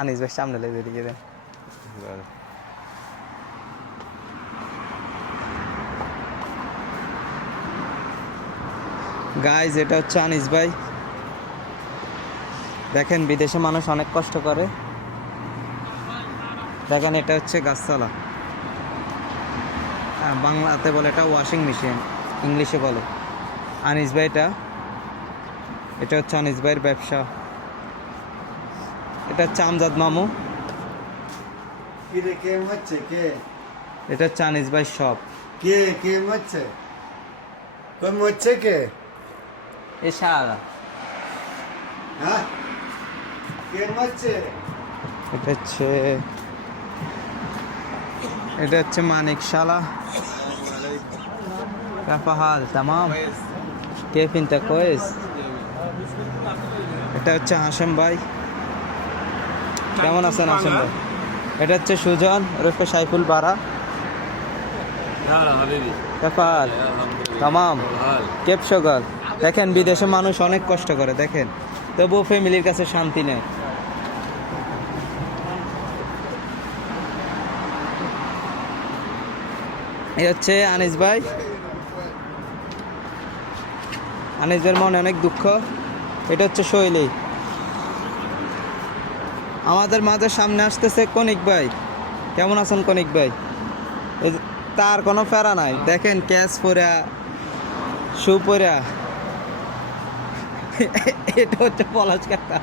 আনিস ভাই সামনে লেগে দিকে দেন। গাইজ এটা হচ্ছে আনিস ভাই। দেখেন বিদেশে মানুষ অনেক কষ্ট করে। দেখেন এটা হচ্ছে গাছতলা, বাংলাতে বলে এটা ওয়াশিং মেশিন, ইংলিশে বলে আনিস ভাই। এটা হচ্ছে আনিস ভাইয়ের ব্যবসা। এটা হচ্ছে আমজাদ মামু। এটা হচ্ছে আনিস ভাই শপ। এ শালা এটা হচ্ছে মানিক শালা। كيف حال تمام كيف انت كويس। এটা হচ্ছে হাশেম ভাই। কেমন আছেন হাশেম ভাই? এটা হচ্ছে সুজন ওরফে সাইফুল বারা। كيف حال تمام كيف شغل। দেখেন বিদেশে মানুষ অনেক কষ্ট করে, দেখেন তবুও ফ্যামিলির কাছে শান্তি নেই। এই হচ্ছে আনিস ভাই। আনিসের মনে অনেক দুঃখ। এটা হচ্ছে শৈলী। আমাদের মাঝে সামনে আসতেছে কনিক ভাই। কেমন আছেন কনিক ভাই? তার কোনো ফেরা নাই, দেখেন ক্যাশ পরা শু পরা। এটা হচ্ছে পলাশ কাকা।